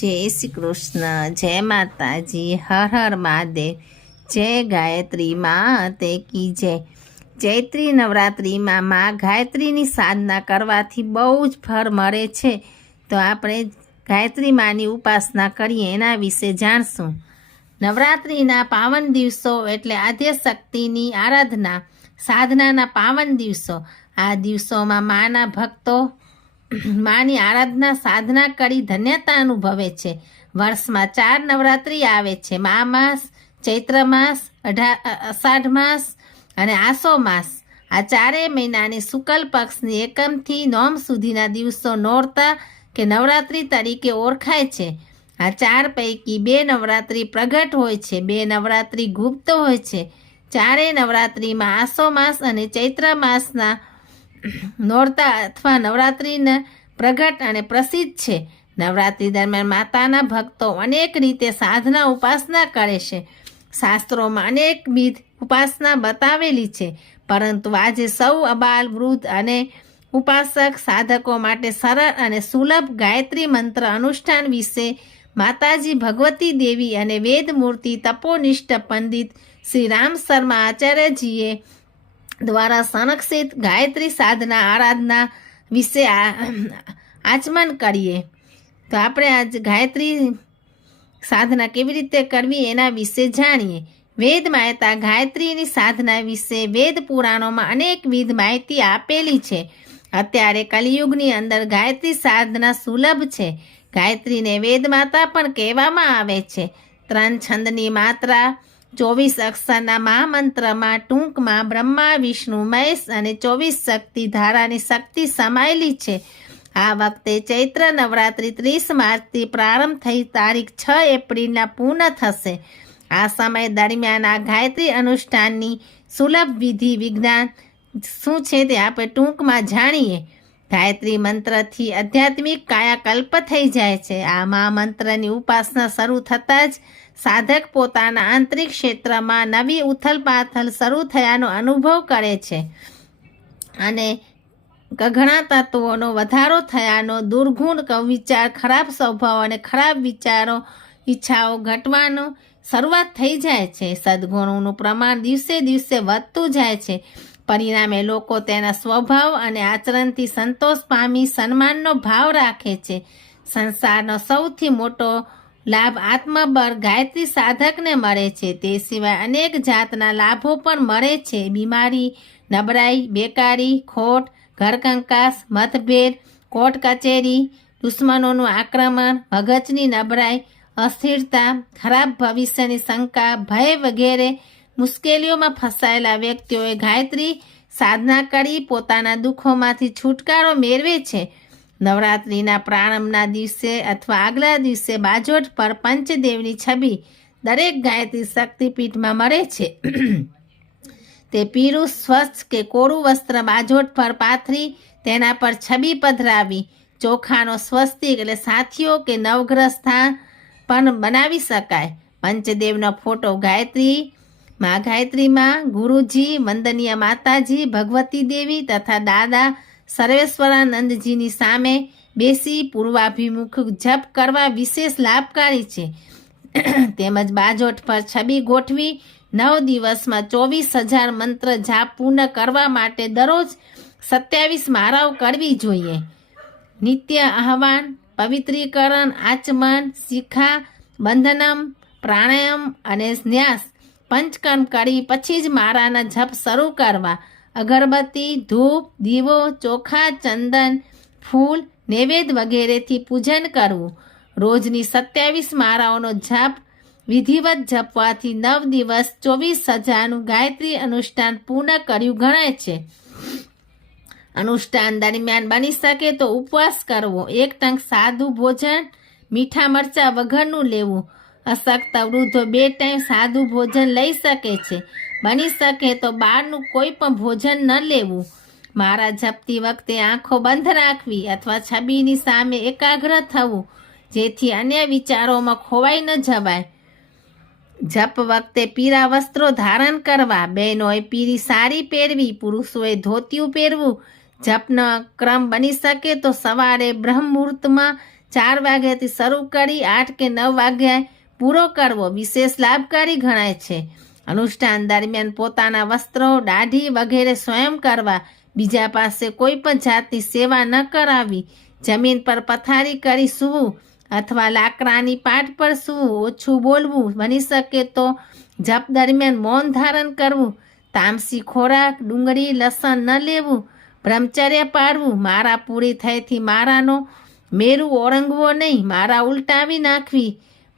જય શ્રી કૃષ્ણ, જય માતાજી, હર હર મહાદેવ, જય ગાયત્રી માતે કી જય. ચૈત્રી નવરાત્રિમાં મા ગાયત્રીની સાધના કરવાથી બહુ જ ફળ મળે છે. તો આપણે ગાયત્રી માની ઉપાસના કરીએ એના વિશે જાણશું. નવરાત્રિના પાવન દિવસો એટલે આદ્યશક્તિની આરાધના સાધનાના પાવન દિવસો. આ દિવસોમાં માના ભક્તો માની આરાધના સાધના કરી ધન્યતા અનુભવે છે. વર્ષમાં 4 નવરાત્રિ આવે છે: મા માસ, ચૈત્ર માસ, અષાઢ માસ અને આસો માસ. આ 4 મહિનાની શુક્લ પક્ષની એકમથી નોમ સુધીના દિવસો નોરતા કે નવરાત્રિ તરીકે ઓળખાય છે. આ 4 પૈકી 2 નવરાત્રિ પ્રગટ હોય છે, 2 નવરાત્રિ ગુપ્ત હોય છે. 4 નવરાત્રિમાં આસો માસ અને ચૈત્ર માસના નોરતા અથવા નવરાત્રિના પ્રગટ અને પ્રસિદ્ધ છે. નવરાત્રિ દરમિયાન માતાના ભક્તો અનેક રીતે સાધના ઉપાસના કરે છે. શાસ્ત્રોમાં અનેકવિધ ઉપાસના બતાવેલી છે, પરંતુ આજે સૌ અબાલ, વૃદ્ધ અને ઉપાસક સાધકો માટે સરળ અને સુલભ ગાયત્રી મંત્ર અનુષ્ઠાન વિશે માતાજી ભગવતી દેવી અને વેદમૂર્તિ તપોનિષ્ઠ પંડિત શ્રી રામ શર્મા આચાર્યજીએ દ્વારા સંરક્ષિત ગાયત્રી સાધના આરાધના વિશે આચમન કરીએ. તો આપણે આજ ગાયત્રી સાધના કેવી રીતે કરવી એના વિશે જાણીએ. વેદ માતા ગાયત્રીની સાધના વિશે વેદ પુરાણોમાં અનેકવિધ માહિતી આપેલી છે. અત્યારે કલિયુગની અંદર ગાયત્રી સાધના સુલભ છે. ગાયત્રીને વેદ માતા પણ કહેવામાં આવે છે. 3 છંદની માત્રા, 24 અક્ષરના મહામંત્રમાં ટૂંકમાં બ્રહ્મા, વિષ્ણુ, મહેશ અને 24 શક્તિ ધારાની શક્તિ સમાયેલી છે. આ વખતે ચૈત્ર નવરાત્રિ 30 માર્ચથી પ્રારંભ થઈ તારીખ 6 એપ્રિલના પૂર્ણ થશે. આ સમય દરમિયાન આ ગાયત્રી અનુષ્ઠાનની સુલભ વિધિ વિજ્ઞાન શું છે તે આપણે ટૂંકમાં જાણીએ. ગાયત્રી મંત્રથી આધ્યાત્મિક કાયાકલ્પ થઈ જાય છે. આ મહામંત્રની ઉપાસના શરૂ થતાં જ સાધક પોતાના આંતરિક ક્ષેત્રમાં નવી ઉથલપાથલ શરૂ થયાનો અનુભવ કરે છે અને ઘણા તત્વોનો વધારો થયાનો, દુર્ગુણ વિચાર, ખરાબ સ્વભાવ અને ખરાબ વિચારો, ઈચ્છાઓ ઘટવાનો શરૂઆત થઈ જાય છે. સદગુણોનું પ્રમાણ દિવસે દિવસે વધતું જાય છે. પરિણામે લોકો તેના સ્વભાવ અને આચરણથી સંતોષ પામી સન્માનનો ભાવ રાખે છે. સંસારનો સૌથી મોટો લાભ આત્મબળ ગાયત્રી સાધકને મળે છે. તે સિવાય અનેક જાતના લાભો પણ મળે છે. બીમારી, નબળાઈ, બેકારી, ખોટ, ઘરકંકાસ, મતભેદ, કોર્ટ કચેરી, દુશ્મનોનું આક્રમણ, મગજની નબળાઈ, અસ્થિરતા, ખરાબ ભવિષ્યની શંકા, ભય વગેરે મુશ્કેલીઓમાં ફસાયેલા વ્યક્તિઓએ ગાયત્રી સાધના કરી પોતાના દુઃખોમાંથી છુટકારો મેળવે છે. નવરાત્રિના પ્રારંભના દિવસે અથવા આગલા દિવસે બાજોઠ પર પંચદેવની છબી દરેક ગાયત્રી શક્તિપીઠમાં મળે છે. તે પીળું, સ્વચ્છ કે કોરું વસ્ત્ર બાજોઠ પર પાથરી તેના પર છબી પધરાવી ચોખાનો સ્વસ્તિક એટલે સાથીઓ કે નવગ્રહ સ્થાન પણ બનાવી શકાય. પંચદેવનો ફોટો ગાયત્રીમાં ગુરુજી, વંદનીય માતાજી, ભગવતી દેવી તથા દાદા સર્વેશ્વરાનંદજીની સામે બેસી પૂર્વાભિમુખ જપ કરવા વિશેષ લાભકારી છે. તેમજ બાજોઠ પર છબી ગોઠવી 9 દિવસમાં 24,000 મંત્ર જાપ પૂર્ણ કરવા માટે દરરોજ 27 માળાઓ કરવી જોઈએ. નિત્ય આહવાન, પવિત્રીકરણ, આચમન, શિખા બંધનમ, પ્રાણાયામ અને ન્યાસ પંચકર્મ કરી પછી જ માળાના જપ શરૂ કરવા. અગરબત્તી, ધૂપ, દીવો, ચોખા, ચંદન, ફૂલ, નૈવેદ્ય વગેરેથી પૂજન કરવું. રોજની 27 માળાઓનો જપ વિધિવત જપવાથી 9 દિવસ 24,000નું ગાયત્રી અનુષ્ઠાન પૂર્ણ કર્યું ગણાય છે. અનુષ્ઠાન દરમિયાન બની શકે તો ઉપવાસ કરવો. 1 ટંક સાદું ભોજન મીઠા મરચાં વગરનું લેવું. અશક્ત વૃદ્ધો 2 ટાઈમ સાદું ભોજન લઈ શકે છે. બની શકે તો બહારનું કોઈ પણ ભોજન ન લેવું. માળા જપતી વખતે આંખો બંધ રાખવી અથવા છબીની સામે એકાગ્ર થવું, જેથી અન્ય વિચારોમાં ખોવાઈ ન જવાય. જપ વખતે પીળા વસ્ત્રો ધારણ કરવા. બહેનોએ પીળી સાડી પહેરવી, પુરુષોએ ધોતિયું પહેરવું. જપનો ક્રમ બની શકે તો સવારે બ્રહ્મ મુહૂર્તમાં 4 વાગ્યાથી શરૂ કરી 8 કે 9 વાગ્યા પૂરો કરવો વિશેષ લાભકારી ગણાય છે. અનુષ્ઠાન દરમિયાન પોતાના વસ્ત્રો, દાઢી વગેરે સ્વયં કરવા, બીજા પાસે કોઈ પણ જાતની સેવા ન કરાવવી, જમીન પર પથારી કરી સૂવું અથવા લાકડાની પાટ પર સૂવું, ઓછું બોલવું, બની શકે તો જપ દરમિયાન મૌન ધારણ કરવું, તામસી ખોરાક, ડુંગળી, લસણ ન લેવું, બ્રહ્મચર્ય પાળવું, મારા પૂરી થઈથી મારાનો મેરું ઓળંગવો નહીં, મારા ઉલટાવી નાખવી,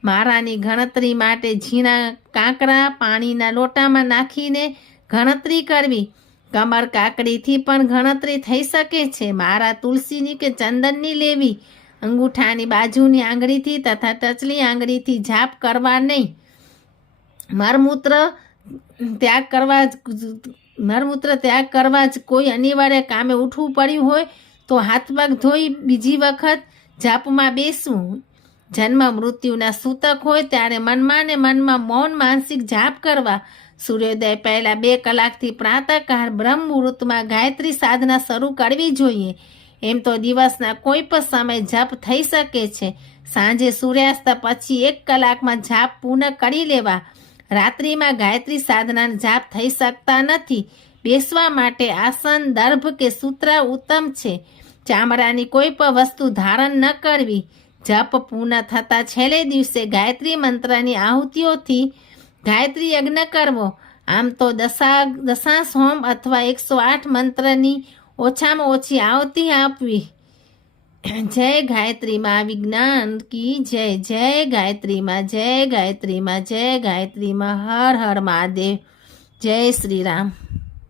મારાની ગણતરી માટે ઝીણા કાંકરા પાણીના લોટામાં નાખીને ગણતરી કરવી, કમર કાકડીથી પણ ગણતરી થઈ શકે છે, મારા તુલસીની કે ચંદનની લેવી, અંગૂઠાની બાજુની આંગળીથી તથા ટચલી આંગળીથી જાપ કરવા નહીં, મરમૂત્ર ત્યાગ કરવા જ કોઈ અનિવાર્ય કામે ઉઠવું પડ્યું હોય તો હાથ પગ ધોઈ બીજી વખત જાપમાં બેસવું, જન્મ મૃત્યુના સૂતક હોય ત્યારે મનમાં ને મનમાં મૌન માનસિક જાપ કરવા, સૂર્યોદય પહેલાં 2 કલાકથી પ્રાતઃકાળ બ્રહ્મ મુહૂર્તમાં ગાયત્રી સાધના શરૂ કરવી જોઈએ. એમ તો દિવસના કોઈ પણ સમય જપ થઈ શકે છે. સાંજે સૂર્યાસ્ત પછી 1 કલાકમાં જાપ પૂર્ણ કરી લેવા. રાત્રિમાં ગાયત્રી સાધના જાપ થઈ શકતા નથી. બેસવા માટે આસન, દર્ભ કે સૂત્ર ઉત્તમ છે. ચામડાની કોઈ પણ વસ્તુ ધારણ ન કરવી. જપ પૂર્ણ થતાં છેલ્લે દિવસે ગાયત્રી મંત્રની આહુતિઓથી ગાયત્રી યજ્ઞ કરવો. આમ તો દશાંશ હોમ અથવા 108 મંત્રની ઓછામાં ઓછી આહુતિ આપવી. જય ગાયત્રીમાં વિજ્ઞાન કી જય. જય ગાયત્રીમાં, જય ગાયત્રીમાં, જય ગાયત્રીમાં. હર હર મહાદેવ. જય શ્રી રામ.